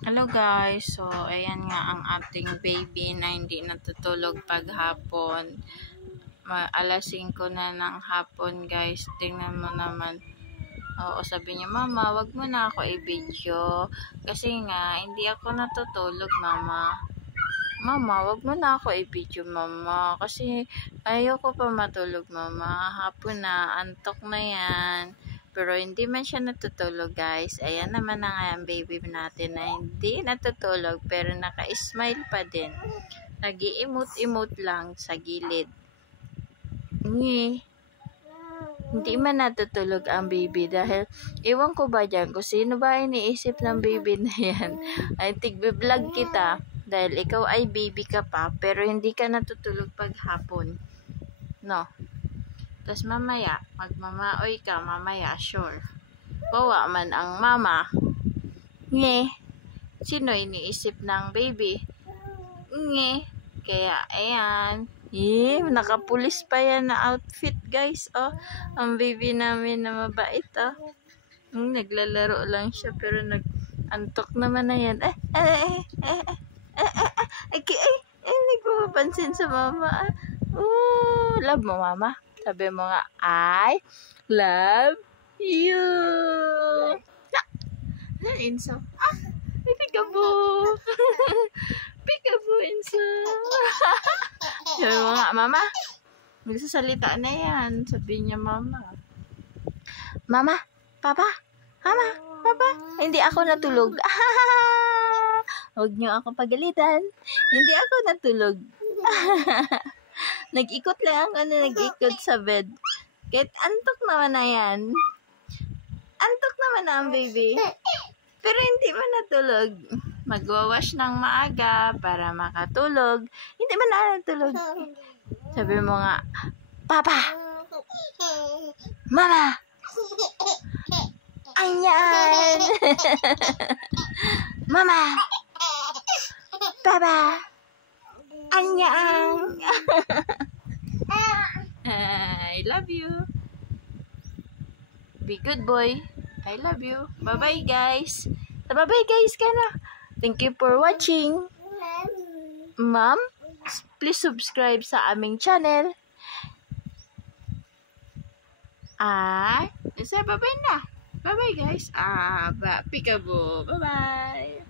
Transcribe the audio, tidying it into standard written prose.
Hello guys, so ayan nga ang ating baby na hindi natutulog paghapon. Alas 5 na ng hapon guys, tingnan mo naman. Oo, sabi niya, mama, wag mo na ako i-video. Kasi nga, hindi ako natutulog mama. Mama, wag mo na ako i-video mama. Kasi ayoko pa matulog mama. Hapon na, antok na yan. Pero hindi man siya natutulog guys. Ayan naman na nga ang baby natin na hindi natutulog pero naka-smile pa din. Nag-i-emote-emote lang sa gilid. Hindi man natutulog ang baby dahil iwan ko ba dyan kung sino ba iniisip ng baby na yan. Ay tigbe-vlog kita dahil ikaw ay baby ka pa pero hindi ka natutulog paghapon. No. Tapos mamaya, magmamaoy ka mamaya, sure. Bawa man ang mama. Sino iniisip ng baby? Kaya, ayan. Nakapulis pa yan na outfit, guys. Oh, ang baby namin na mabait, oh. Naglalaro lang siya, pero nag-antok naman na yan. Nagpapansin sa mama. Love mo, mama? Sabi mo nga, I love you. Inso. Peekaboo. Peekaboo, Inso. Sabi mo nga, mama. Magsasalita na yan. Sabi niya, mama. Mama, papa, mama, papa. Hindi ako natulog. Huwag niyo ako pagalitan. Hindi ako natulog. Nag-ikot lang ako na nag-ikot sa bed. Kahit antok naman na yan. Antok naman na ang baby. Pero hindi man natulog. Magwawash ng maaga para makatulog. Hindi man natulog. Sabi mo nga, papa, mama, ayan. Mama, papa, ayan. I love you. Be good boy. I love you. Bye-bye guys. Bye-bye guys ka na. Thank you for watching. Ma'am, please subscribe sa aming channel. Bye-bye na. Bye-bye guys. Peekaboo. Bye-bye.